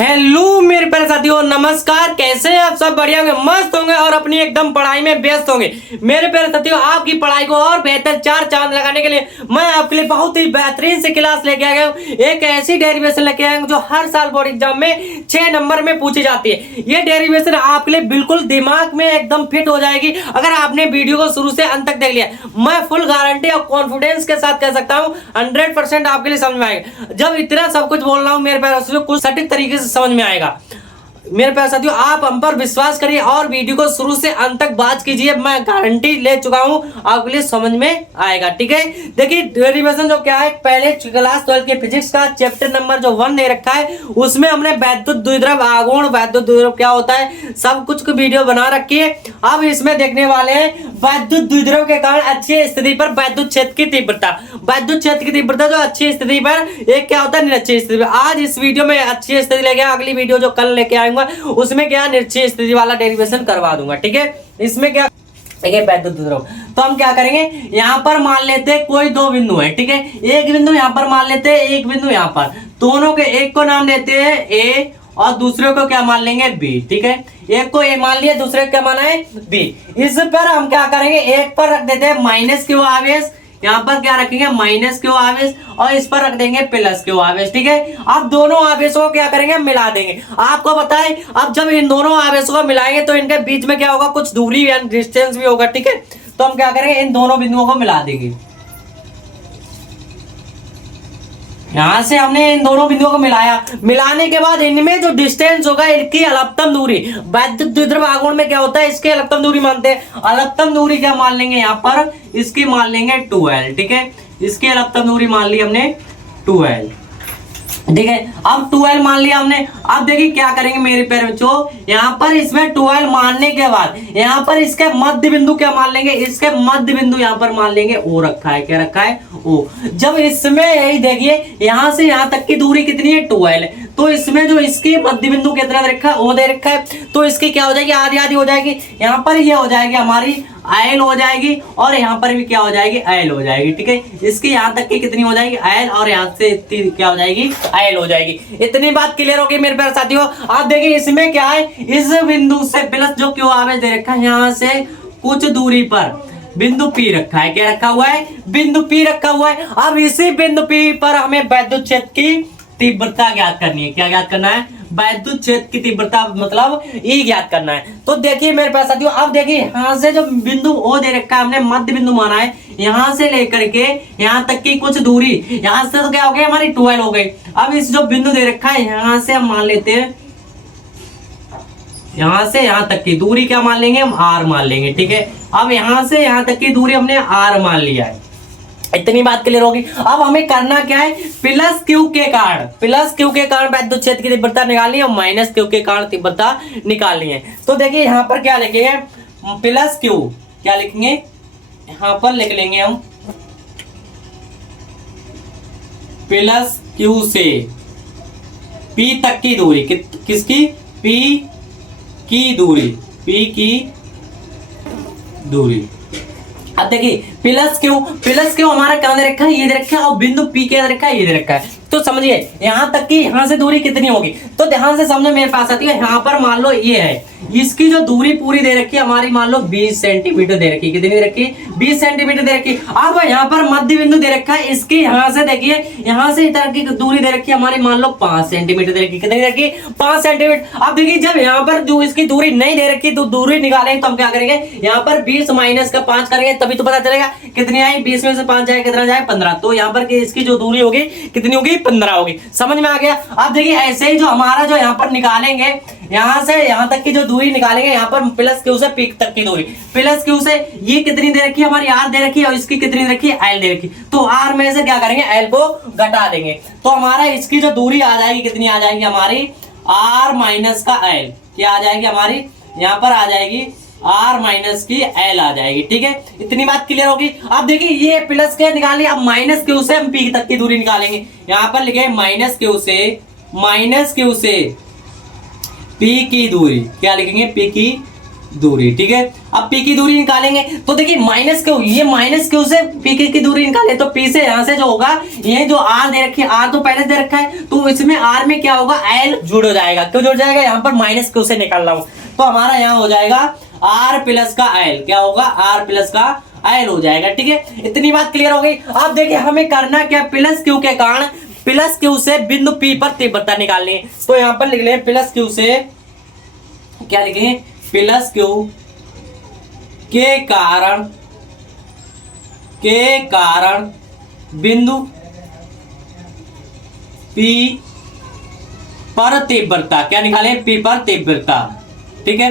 Hello मेरे प्यारे साथियों, नमस्कार। कैसे हैं आप सब? बढ़िया होंगे, मस्त होंगे और अपनी एकदम पढ़ाई में व्यस्त होंगे। मेरे प्यारे साथियों, आपकी पढ़ाई को और बेहतर चार चांद लगाने के लिए मैं आपके लिए बहुत ही बेहतरीन से क्लास लेके आ गया हूँ। एक ऐसी डेरिवेशन लेके आया हूँ जो हर साल बोर्ड एग्जाम में 6 नंबर में पूछी जाती है। ये डेरिवेशन आपके लिए बिल्कुल दिमाग में एकदम फिट हो जाएगी अगर आपने वीडियो को शुरू से अंत तक देख लिया। मैं फुल गारंटी और कॉन्फिडेंस के साथ कह सकता हूँ 100% आपके लिए समझ में आएगा। जब इतना सब कुछ बोल रहा हूँ मेरे प्यारे साथियों, कुछ सटीक तरीके से समझ में आएगा। मेरे प्यारे साथियों, आप हम पर विश्वास करिए और वीडियो को शुरू से अंत तक बात कीजिए। मैं गारंटी ले चुका हूं, आपके लिए समझ में आएगा। ठीक है, देखिए डेरिवेशन जो क्या है, पहले क्लास 12 के फिजिक्स का चैप्टर नंबर जो 1 दे रखा है उसमें हमने वैद्युत द्विध्रुव आघूर्ण, वैद्युत द्विध्रुव क्या होता है, सब कुछ की वीडियो बना रखी है। अब इसमें देखने वाले हैं वैद्युत द्विध्रुव के कारण अच्छी स्थिति पर वैद्युत क्षेत्र की तीव्रता। वैद्युत क्षेत्र की तीव्रता जो अच्छी स्थिति पर, एक क्या होता है निरक्षीय स्थिति पर। आज इस वीडियो में अच्छी स्थिति लेके, अगली वीडियो जो कल लेके आऊंगा उसमें क्या निरक्षीय स्थिति वाला डेरिवेशन करवा दूंगा। ठीक है, इसमें क्या वैद्युत द्विध्रुव, तो हम क्या करेंगे, यहाँ पर मान लेते हैं कोई दो बिंदु है। ठीक है, एक बिंदु यहाँ पर मान लेते हैं, एक बिंदु यहाँ पर, दोनों के एक को नाम देते हैं ए और दूसरे को क्या मान लेंगे बी। ठीक है, एक को ए मान लिया, दूसरे को क्या माना है बी। इस पर हम क्या करेंगे, एक पर रख देते हैं माइनस क्यू आवेश, यहाँ पर क्या रखेंगे माइनस क्यू आवेश, और इस पर रख देंगे प्लस क्यू आवेश। ठीक है, अब दोनों आवेशों को क्या करेंगे, मिला देंगे। आपको पता है अब जब इन दोनों आवेशों को मिलाएंगे तो इनके बीच में क्या होगा, कुछ दूरी या डिस्टेंस भी होगा। ठीक है, तो हम क्या करेंगे, इन दोनों बिंदुओं को मिला देंगे। यहां से हमने इन दोनों बिंदुओं को मिलाया, मिलाने के बाद इनमें जो डिस्टेंस होगा, इनकी अलगतम दूरी, वैद्युत द्विध्रुव आघूर्ण में क्या होता है, इसके अलगतम दूरी मानते हैं। अलगतम दूरी क्या मान लेंगे, यहाँ पर इसकी मान लेंगे 2l। ठीक है, इसकी अलगतम दूरी मान ली हमने 2l। ठीक है, अब 2l मान लिया हमने। अब देखिए क्या करेंगे मेरे प्यारे बच्चों, यहाँ पर इसमें 2l मानने के बाद यहाँ पर इसके मध्य बिंदु क्या मान लेंगे, इसके मध्य बिंदु यहाँ पर मान लेंगे ओ रखा है, क्या रखा है ओ। जब इसमें यही देखिए यहाँ से यहाँ तक की दूरी कितनी है 2l, तो इसमें जो इसकी मध्य बिंदु कितना दे रखा है ओ दे रखा है, तो इसकी क्या हो जाएगी, आधी आधी हो जाएगी। यहाँ पर ये हो जाएगी हमारी आयल हो जाएगी और यहाँ पर भी क्या हो जाएगी, आयल हो जाएगी। ठीक है, इसकी यहाँ तक की कितनी हो जाएगी आयल, और यहाँ से इतनी क्या हो जाएगी, आयल हो जाएगी। इतनी बात क्लियर होगी मेरे प्यारे साथियों। आप देखिए इसमें क्या है, इस बिंदु से प्लस जो क्यू आवेश दे रखा है, यहाँ से कुछ दूरी पर बिंदु पी रखा है, क्या रखा हुआ है, बिंदु पी रखा हुआ है। अब इसी बिंदु पी पर हमें वैद्युत क्षेत्र की तीव्रता ज्ञात करनी है। क्या ज्ञात करना है, वैद्युत क्षेत्र की तीव्रता, मतलब ई ज्ञात करना है। तो देखिए मेरे पास साथियों, अब देखिए यहाँ से जो बिंदु ओ दे रखा है, हमने मध्य बिंदु माना है, यहाँ से लेकर के यहाँ तक की कुछ दूरी, यहाँ से तो क्या हो गई हमारी 12 हो गई। अब इस जो बिंदु दे रखा है, यहाँ से हम मान लेते हैं, यहाँ से यहाँ तक की दूरी क्या मान लेंगे, हम r मान लेंगे। ठीक है, अब यहाँ से यहाँ तक की दूरी हमने r मान लिया है। इतनी बात क्लियर होगी। अब हमें करना क्या है, प्लस क्यू के कारण वैद्युत क्षेत्र की तीव्रता निकालनी है और माइनस क्यू के कारण तीव्रता निकालनी है। तो देखिए यहाँ पर क्या लिखेंगे, प्लस क्यू क्या लिखेंगे, यहाँ पर लिख लेंगे हम प्लस क्यू से P तक की दूरी, किसकी, P की दूरी। अब देखिए प्लस क्यू हमारा क्या दे रखा है, ये दे रखा है, और बिंदु P क्या दे रखा है, ये दे रखा है। तो समझिए यहाँ तक की, यहाँ से दूरी कितनी होगी, तो ध्यान से समझो मेरे पास आती है। यहाँ पर मान लो ये है, इसकी जो दूरी पूरी दे रखी है हमारी, मान लो 20 सेंटीमीटर दे रखी है। कितनी दे रखी है, 20 सेंटीमीटर दे रखी है। अब यहाँ पर मध्य बिंदु दे रखा है, इसकी यहाँ से देखिए, यहाँ से इधर की दूरी दे रखी है हमारी, मान लो 5 सेंटीमीटर दे रखी है। कितनी दे रखी है, 5 सेंटीमीटर। अब देखिए जब यहाँ पर जो इसकी दूरी नहीं दे रखी, तो दूरी निकालेंगे तो हम क्या करेंगे, यहाँ पर 20 माइनस का 5 करेंगे तभी तो पता चलेगा कितनी आई, 20 में से 5 जाए कितना जाए, 15। तो यहाँ पर इसकी जो दूरी होगी कितनी होगी, 15 होगी। समझ में आ गया। अब देखिए ऐसे ही जो हमारा जो यहाँ पर निकालेंगे, यहाँ से यहाँ तक की जो दूरी निकालेंगे, यहाँ पर प्लस क्यू से P तक की दूरी, प्लस क्यू से ये कितनी दे रखी है हमारी, R दे रखी है, और इसकी कितनी दे रखी है, L दे रखी। तो R में से क्या करेंगे, L को घटा देंगे, तो हमारा इसकी जो दूरी आ जाएगी, कितनी आ जाएगी हमारी, R माइनस का L, क्या आ जाएगी हमारी, यहाँ पर आ जाएगी R माइनस की L आ जाएगी। ठीक है, इतनी बात क्लियर होगी। अब देखिए ये प्लस के निकालिए, अब माइनस क्यू से हम P तक की दूरी निकालेंगे। यहाँ पर लिखे माइनस क्यू से P की दूरी, क्या लिखेंगे, P की दूरी, ठीक है। अब पी की दूरी निकालेंगे तो देखिए माइनस क्यू, ये माइनस क्यू से पी की दूरी निकाले तो पी से यहां से जो होगा, ये जो आर दे रखी है, आर तो पहले दे रखा है, तो इसमें आर में क्या होगा, एल जुड़ जाएगा। क्यों जुड़ जाएगा, यहाँ पर माइनस क्यू से निकाल रहा हूं, तो हमारा यहाँ हो जाएगा आर प्लस का एल, क्या होगा, आर प्लस का एल हो जाएगा, ठीक है। इतनी बात क्लियर हो गई। अब देखिए हमें करना क्या, प्लस क्यू के कारण प्लस क्यू से बिंदु पी पर तीव्रता निकालनी है। तो यहां पर लिख लें प्लस क्यू से, क्या लिखेंगे, प्लस क्यू के कारण बिंदु पी पर तीव्रता, क्या निकाले, पी पर तीव्रता, ठीक है।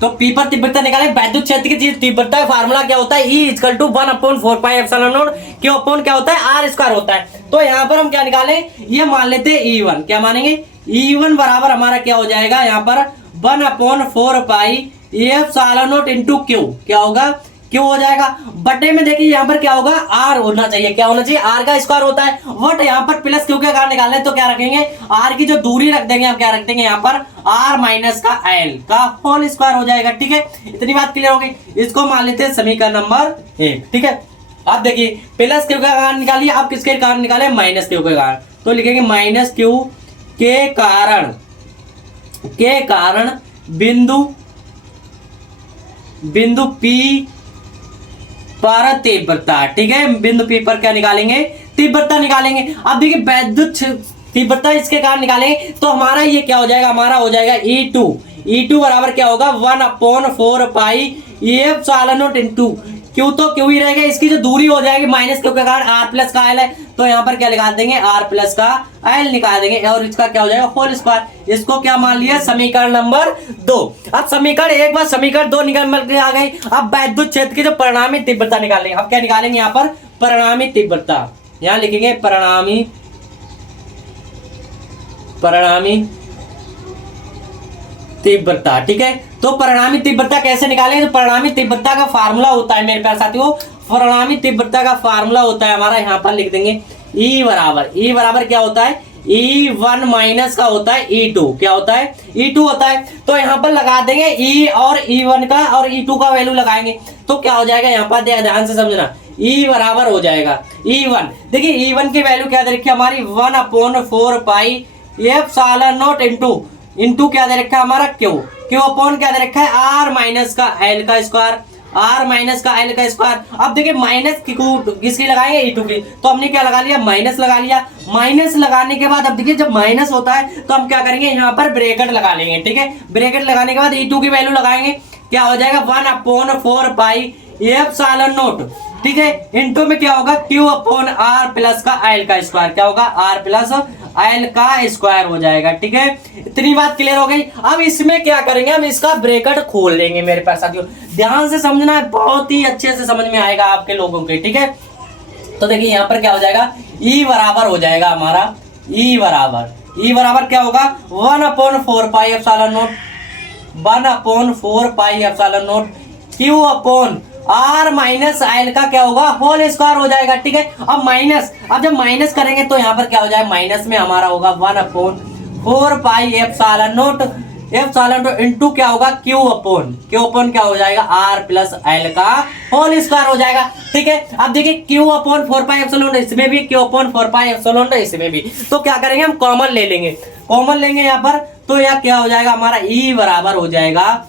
तो पी पर तीव्रता निकाले, वैद्युत क्षेत्र की तीव्रता का फार्मूला क्या होता है, E equal to 1/4πε0 q upon क्या होता है, आर स्क्वायर होता है। तो यहाँ पर हम क्या निकालें, ये मान लेते हैं E1, क्या मानेंगे, E1 बराबर हमारा क्या हो जाएगा, यहाँ पर 1/4πε0 इंटू क्यू, क्या होगा, क्यों हो जाएगा, बटे में देखिए यहाँ पर क्या होगा, आर होना चाहिए, क्या होना चाहिए, आर का स्क्वायर होता है। बट यहाँ पर प्लस क्यू के कारण निकालना है तो क्या रखेंगे, आर की जो दूरी रख देंगे, हम क्या रख देंगे यहाँ पर, आर माइनस का एल का होल स्क्वायर हो जाएगा, ठीक है। इतनी बात क्लियर हो गई। इसको मान लेते हैं समीकरण नंबर 1, ठीक है। अब देखिए प्लस क्यू का कारण निकालिए, आप किसके कारण निकाले, माइनस क्यू के कारण, तो लिखेंगे माइनस क्यू के कारण बिंदु पी पर तीव्रता, ठीक है। बिंदु पी पर क्या निकालेंगे, तीव्रता निकालेंगे। अब देखिए वैद्युत तीव्रता इसके कारण निकालेंगे तो हमारा ये क्या हो जाएगा, हमारा हो जाएगा E2 बराबर क्या होगा, 1/4πε0 इंटू क्यू, तो क्यू ही रहेगा, इसकी जो दूरी हो जाएगी माइनस क्यू के कारण आर प्लस का एल है, तो यहाँ पर क्या निकाल देंगे, आर प्लस का एल निकाल देंगे, और इसका क्या हो जाएगा, होल स्क्वायर। इसको क्या मान लिया, समीकरण नंबर 2। अब समीकरण 1 बार समीकरण 2 निकल के आ गई। अब वैद्युत क्षेत्र की जो परिणामी तीव्रता निकालेंगे। अब क्या निकालेंगे, यहाँ पर परिणामी तीव्रता, यहाँ लिखेंगे परिणामी तीव्रता, ठीक है। तो परिणामी तीव्रता कैसे निकालेंगे, तो परिणामी तीव्रता का फार्मूला होता है मेरे प्यारे साथियों, परिणामी तीव्रता का फार्मूला होता है हमारा, यहाँ पर लिख देंगे E बराबर क्या होता है, E1 माइनस का होता है E2, क्या होता है, E2 होता है। तो यहाँ पर लगा देंगे E और E1 का और E2 का वैल्यू लगाएंगे तो क्या हो जाएगा, यहाँ पर ध्यान से समझना, E बराबर हो जाएगा E1, देखिए E1 की वैल्यू क्या दे रखी है हमारी, 1/4πε0 इंटू क्या दे रखा है हमारा, क्यू अपॉन क्या दे रखा है, आर माइनस का एल का स्क्वायर, अब देखिए माइनस किसकी लगाएंगे, E2 की, तो हमने क्या लगा लिया, माइनस लगा लिया। माइनस लगाने के बाद अब देखिए जब माइनस होता है तो हम क्या करेंगे, यहाँ पर ब्रैकेट लगा लेंगे, ठीक है। ब्रैकेट लगाने के बाद E2 की वैल्यू लगाएंगे, क्या हो जाएगा, 1/4πε0, ठीक है, इंटू में क्या होगा, क्यू अपॉन आर प्लस का एल का स्क्वायर, क्या होगा, आर प्लस एल का स्क्वायर हो जाएगा, ठीक है। इतनी बात क्लियर हो गई। अब इसमें क्या करेंगे, हम इसका ब्रैकेट खोल देंगे मेरे पास साथियों, ध्यान से समझना है, बहुत ही अच्छे से समझ में आएगा आपके लोगों के, ठीक है। तो देखिए यहाँ पर क्या हो जाएगा, E बराबर हो जाएगा हमारा, E बराबर क्या होगा, 1/4πε0 q upon r minus l का क्या होगा, होल स्क्वायर हो जाएगा, ठीक है। अब जब माइनस करेंगे तो यहाँ पर क्या हो जाएगा, माइनस में हमारा होगा 1/4πε0 इंटू क्या होगा, क्यू अपॉन क्या हो जाएगा, आर प्लस एल का होल स्क्वायर हो जाएगा, ठीक है। अब देखिए क्यू अपॉन 4πε इसमें भी, क्यू अपॉन 4πε इसमें भी, तो क्या करेंगे, हम कॉमन ले लेंगे यहाँ पर, तो यह क्या हो जाएगा हमारा, E बराबर हो जाएगा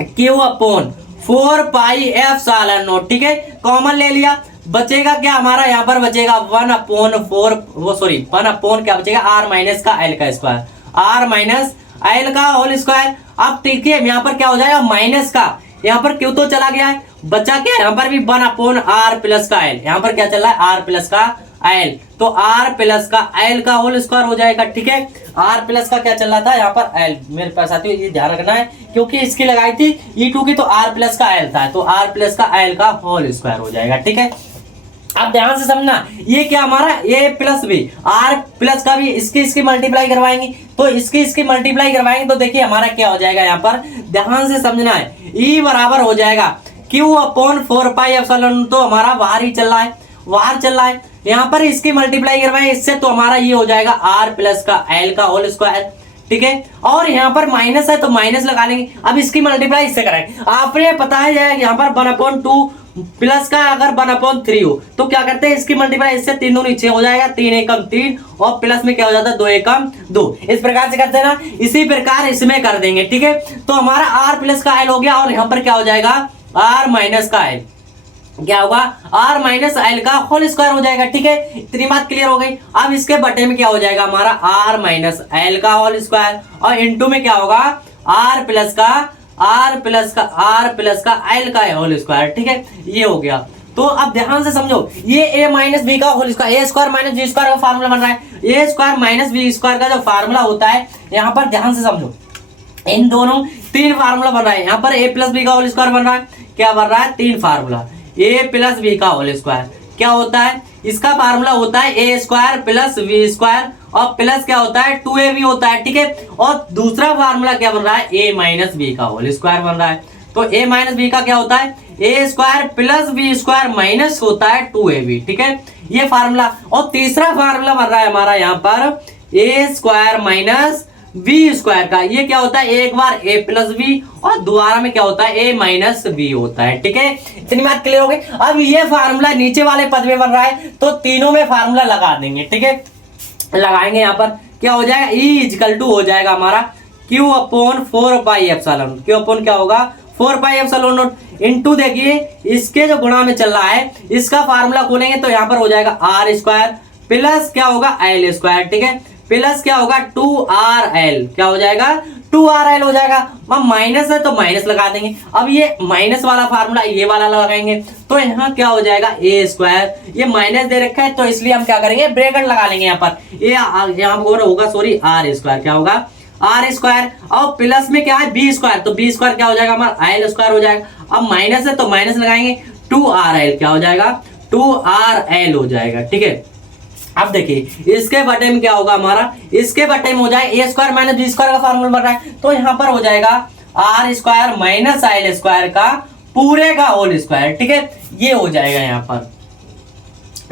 क्यू अपॉन 4πε0, ठीक है। कॉमन ले लिया, बचेगा क्या हमारा, यहाँ पर बचेगा 1/4 क्या बचेगा, आर माइनस का एल का स्क्वायर, आर माइनस एल का होल स्क्वायर। अब ठीक है, यहाँ पर क्या हो जाएगा, माइनस का, यहाँ पर क्यू तो चला गया है, बचा क्या, यहाँ पर भी 1/r प्लस का एल, यहाँ पर क्या चल रहा है, आर प्लस का एल, तो आर प्लस का एल का होल स्क्वायर हो जाएगा, ठीक है। आर प्लस का क्या चल रहा था, यहाँ पर एल, मेरे पास साथियों ये ध्यान रखना है, क्योंकि इसकी लगाई थी E2 की, तो आर प्लस का एल था, तो आर प्लस का एल का होल स्क्वायर हो जाएगा, ठीक है। अब ध्यान से समझना, ये क्या हमारा, ए प्लस बी, आर प्लस का भी इसकी मल्टीप्लाई करवाएंगे, तो इसकी मल्टीप्लाई करवाएंगे तो देखिए हमारा क्या हो जाएगा, यहाँ पर ध्यान से समझना है, E बराबर हो जाएगा क्यू अपॉन 4πε0, तो हमारा बाहर ही चल रहा है, यहाँ पर इसकी मल्टीप्लाई करवाएं इससे, तो हमारा ये हो जाएगा आर प्लस का एल का होल स्क्वायर, ठीक है। और यहाँ पर माइनस है तो माइनस लगा लेंगे। अब इसकी मल्टीप्लाई इससे कराएंगे। आपने पता है यहाँ पर 1/2 प्लस का अगर 1/3 हो तो क्या करते हैं, इसकी मल्टीप्लाई इससे 3 दूनी 6 हो जाएगा, 3 एकम 3 और प्लस में क्या हो जाता है 2 एकम 2। इस प्रकार से करते हैं ना, इसी प्रकार इसमें कर देंगे, ठीक है। तो हमारा r प्लस का l हो गया और यहाँ पर क्या हो जाएगा r माइनस का l, क्या होगा r माइनस एल का होल स्क्वायर हो जाएगा, ठीक है। इतनी बात क्लियर हो गई। अब इसके बटे में क्या हो जाएगा हमारा r माइनस एल का होल स्क्वायर और इनटू में क्या होगा r प्लस का एल का होल स्क्वायर, ठीक है। ये हो गया। तो अब ध्यान से समझो, ये a माइनस बी का होल स्क्वायर, ए स्क्वायर माइनस बी स्क्वायर का फार्मूला बन रहा है। ए स्क्वायर माइनस बी स्क्वायर का जो फार्मूला होता है, यहाँ पर ध्यान से समझो, इन दोनों 3 फार्मूला बन रहा है। यहाँ पर a प्लस बी का होल स्क्वायर बन रहा है, क्या बन रहा है 3 फार्मूला। a प्लस बी का होल स्क्वायर क्या होता है, इसका फार्मूला होता है a square plus b square और प्लस क्या होता है 2ab होता है, ठीक है। और दूसरा फार्मूला क्या बन रहा है, a माइनस बी का होल स्क्वायर बन रहा है। तो a माइनस बी का क्या होता है, a square plus b square minus होता है 2ab, ठीक है। ये फार्मूला। और तीसरा फार्मूला बन रहा है हमारा यहाँ पर a square minus b square का, ये क्या होता है एक बार a प्लस बी और दोबारा में क्या होता है a माइनस बी होता है, ठीक है। इतनी बात क्लियर हो गई। अब ये फार्मूला नीचे वाले पद में बन रहा है तो तीनों में फार्मूला लगा देंगे, ठीक है। लगाएंगे यहाँ पर क्या हो जाएगा, E इक्वल टू हो जाएगा हमारा Q अपॉन 4πε, Q अपॉन क्या होगा 4πε0 इंटू, देखिए इसके जो गुणा में चल रहा है इसका फार्मूला खोलेंगे तो यहाँ पर हो जाएगा r स्क्वायर प्लस क्या होगा l स्क्वायर, ठीक है, प्लस क्या होगा 2rl, क्या हो जाएगा 2rl हो जाएगा। अब माइनस है तो माइनस लगा देंगे। अब ये माइनस वाला फार्मूला ये वाला लगाएंगे तो यहाँ क्या हो जाएगा a स्क्वायर, ये माइनस दे रखा है तो इसलिए हम क्या करेंगे ब्रैकेट लगा लेंगे यहाँ पर, ये यहाँ होगा सॉरी r स्क्वायर, क्या होगा r स्क्वायर और प्लस में क्या है b स्क्वायर, तो b स्क्वायर क्या हो जाएगा हमारा l स्क्वायर हो जाएगा। अब माइनस है तो माइनस लगाएंगे 2rl, क्या हो जाएगा 2rl हो जाएगा, ठीक है। अब देखिए इसके बटे में क्या होगा हमारा, इसके बटे में हो जाएगा a square minus b square का फार्मूला बन रहा है तो यहाँ पर हो जाएगा r square minus l square का पूरे का होल स्क्वायर, ठीक है। ये हो जाएगा यहाँ पर,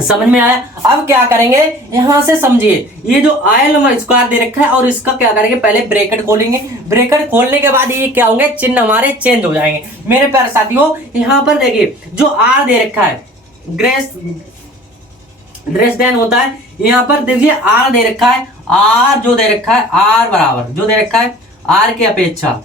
समझ में आया। अब क्या करेंगे यहाँ से समझिए, ये जो एल स्क्वायर दे रखा है और इसका क्या करेंगे पहले ब्रैकेट खोलेंगे। ब्रैकेट खोलने के बाद ये क्या होंगे चिन्ह हमारे चेंज हो जाएंगे। मेरे प्यारे साथियों यहाँ पर देखिए जो r दे रखा है ग्रेस देन होता है, यहाँ पर देखिए r दे रखा है, r जो दे रखा है r बराबर जो दे रखा है r के अपेक्षा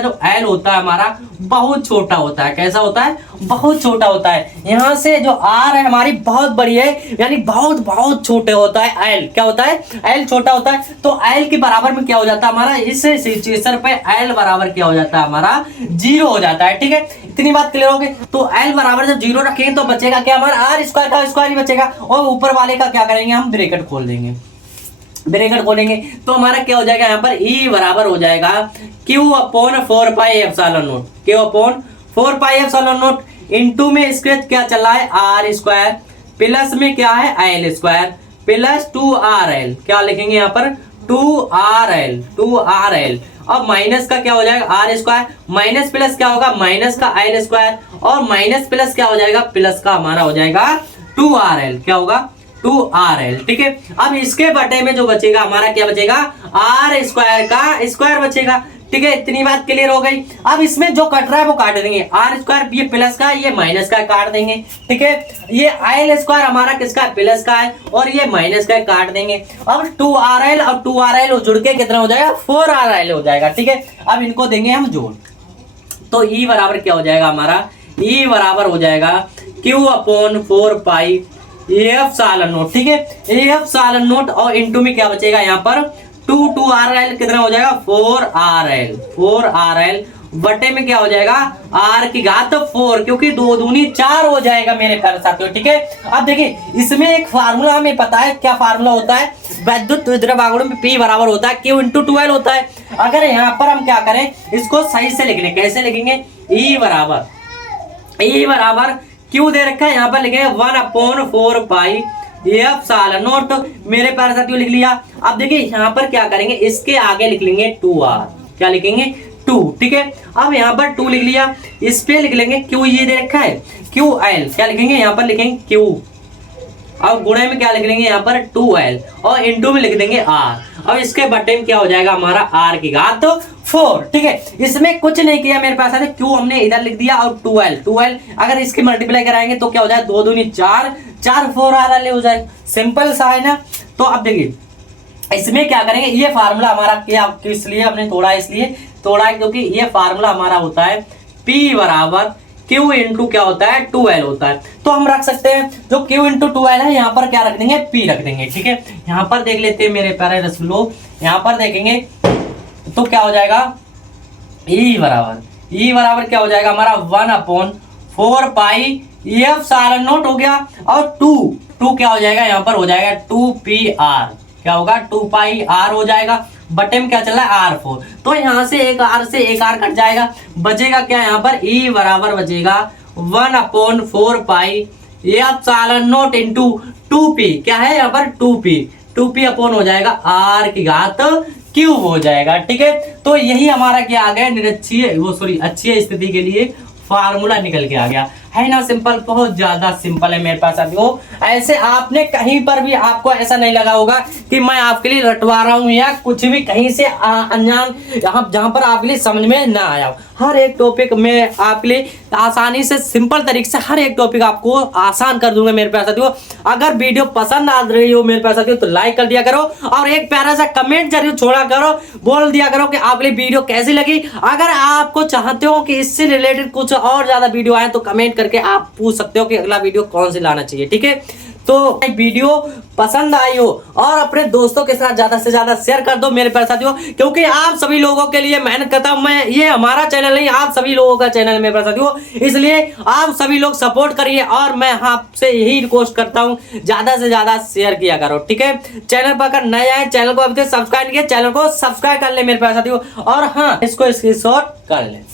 जो l होता है हमारा बहुत छोटा होता है। कैसा होता है, बहुत छोटा होता है। यहाँ से जो r है हमारी बहुत बड़ी है, यानी बहुत बहुत छोटे होता है l, क्या होता है l छोटा होता है। तो l के बराबर में क्या हो जाता है हमारा, इस सिचुएशन पे l बराबर क्या हो जाता है हमारा 0 हो जाता है, ठीक है। इतनी बात क्लियर हो गई। तो l बराबर जब 0 रखेंगे तो बचेगा क्या हमारा r स्क्वायर का स्क्वायर ही बचेगा और ऊपर वाले का क्या करेंगे हम ब्रैकेट खोल देंगे। ब्रैकेट खोलेंगे तो हमारा क्या हो जाएगा यहाँ पर E बराबर हो जाएगा Q upon 4πε0, Q upon 4πε0 into में इसके क्या चल रहा है r स्क्वायर प्लस में क्या है l स्क्वायर प्लस 2rl, क्या लिखेंगे यहाँ पर 2rl। अब माइनस का क्या हो जाएगा r स्क्वायर माइनस प्लस क्या होगा माइनस का l स्क्वायर और माइनस प्लस क्या हो जाएगा प्लस का हमारा हो जाएगा 2rl, क्या होगा 2rl, ठीक है। अब इसके बटे में जो बचेगा हमारा क्या बचेगा r स्क्वायर का स्क्वायर बचेगा, ठीक है। इतनी बात क्लियर हो गई। अब इसमें जो कट रहा है वो काट देंगे, r स्क्वायर ये प्लस का ये माइनस का काट देंगे, ठीक है। ये l स्क्वायर हमारा किसका प्लस का है और ये माइनस का काट देंगे। अब 2rl और 2rl जुड़ के कितना हो जाएगा 4rl हो जाएगा, ठीक है। अब इनको देंगे हम जोड़ तो E बराबर क्या हो जाएगा हमारा, E बराबर हो जाएगा Q अपॉन 4π f∗0, ठीक है। f∗0 और इंटू में क्या बचेगा यहाँ पर 2rl कितना हो जाएगा 4rl बटे में क्या हो जाएगा r की घात 4, क्योंकि 2 दूनी 4 हो जाएगा मेरे प्यारे साथियों, ठीक है। अब देखिए इसमें एक फार्मूला हमें पता है, क्या फार्मूला होता है वैद्युत विद्युत आघूर्ण में P बराबर होता है Q इंटू 2L होता है। अगर यहाँ पर हम क्या करें इसको सही से लिख लें, कैसे लिखेंगे E बराबर क्यों दे रखा है यहाँ पर लिखेंगे 1/4π f∗0 मेरे प्यारे साथियों लिख लिया। अब देखिए यहाँ पर क्या करेंगे इसके आगे लिख लेंगे 2r, क्या लिखेंगे 2, ठीक है। अब यहाँ पर 2 लिख लिया, इस पे लिख लेंगे क्यू ये दे रखा है QL, क्या लिखेंगे यहाँ पर लिखेंगे Q अब गुणे में क्या लिख देंगे यहाँ पर 2l और इंटू में लिख देंगे r। अब इसके बटे में क्या हो जाएगा हमारा r की घात 4। ठीक है, इसमें कुछ नहीं किया मेरे पास है, क्यों हमने इधर लिख दिया और 2l अगर इसकी मल्टीप्लाई कराएंगे तो क्या हो जाए 2 दूनी 4, 4 4 r हो जाए, सिंपल सा है ना। तो अब देखिए इसमें क्या करेंगे, ये फार्मूला हमारा क्या किस लिए हमने तोड़ा, इसलिए तोड़ा क्योंकि ये फार्मूला हमारा होता है P बराबर Q इंटू क्या होता है 2L होता है। तो हम रख सकते हैं जो Q इंटू 2L है यहाँ पर क्या रख देंगे P रख देंगे। ठीक है, यहाँ पर देख लेते हैं मेरे प्यारे रसूलों, यहाँ पर देखेंगे तो क्या हो जाएगा E बराबर क्या हो जाएगा हमारा 1/4 पाई एफ सालन नोट हो गया और 2 क्या हो जाएगा यहाँ पर हो जाएगा 2PR, क्या होगा 2 पाई r हो जाएगा, बटे में क्या चल रहा है r4। तो यहाँ से एक r से एक r कट जाएगा, बचेगा क्या यहाँ पर E बराबर बचेगा 1/4 पाई एफ सालन नोट इंटू 2p, क्या है यहाँ पर 2p अपॉन हो जाएगा r की घात क्यूब हो जाएगा। ठीक है, तो यही हमारा क्या आ गया निरक्षीय अक्षीय स्थिति के लिए फार्मूला निकल के आ गया है ना। सिंपल, बहुत ज्यादा सिंपल है मेरे पास। अभी वो ऐसे आपने कहीं पर भी आपको ऐसा नहीं लगा होगा कि मैं आपके लिए रटवा रहा हूँ या कुछ भी कहीं से अनजान जहां पर आपके लिए समझ में ना आया। हर एक टॉपिक में आपके लिए आसानी से सिंपल तरीके से हर एक टॉपिक आपको आसान कर दूंगा मेरे प्यारे साथियों। अगर वीडियो पसंद आ रही हो मेरे प्यारे साथियों तो लाइक कर दिया करो और एक प्यारा सा कमेंट जरूर छोड़ा करो, बोल दिया करो कि आपके लिए वीडियो कैसी लगी। अगर आपको चाहते हो कि इससे रिलेटेड कुछ और ज्यादा वीडियो आए तो कमेंट करके आप पूछ सकते हो कि अगला वीडियो कौन सी लाना चाहिए। ठीक है, तो वीडियो पसंद आई हो और अपने दोस्तों के साथ ज्यादा से ज्यादा शेयर कर दो मेरे प्यारे साथियों, क्योंकि आप सभी लोगों के लिए मेहनत करता हूं मैं। ये हमारा चैनल नहीं, आप सभी लोगों का चैनल है मेरे प्यारे साथियों, इसलिए आप सभी लोग सपोर्ट करिए और मैं आपसे यही रिक्वेस्ट करता हूं ज्यादा से ज्यादा शेयर किया करो। ठीक है, चैनल पर अगर नए आए चैनल को अभी तक सब्सक्राइब किया, चैनल को सब्सक्राइब कर ले मेरे प्यारे साथियों और हाँ इसको स्क्रीनशॉट कर ले।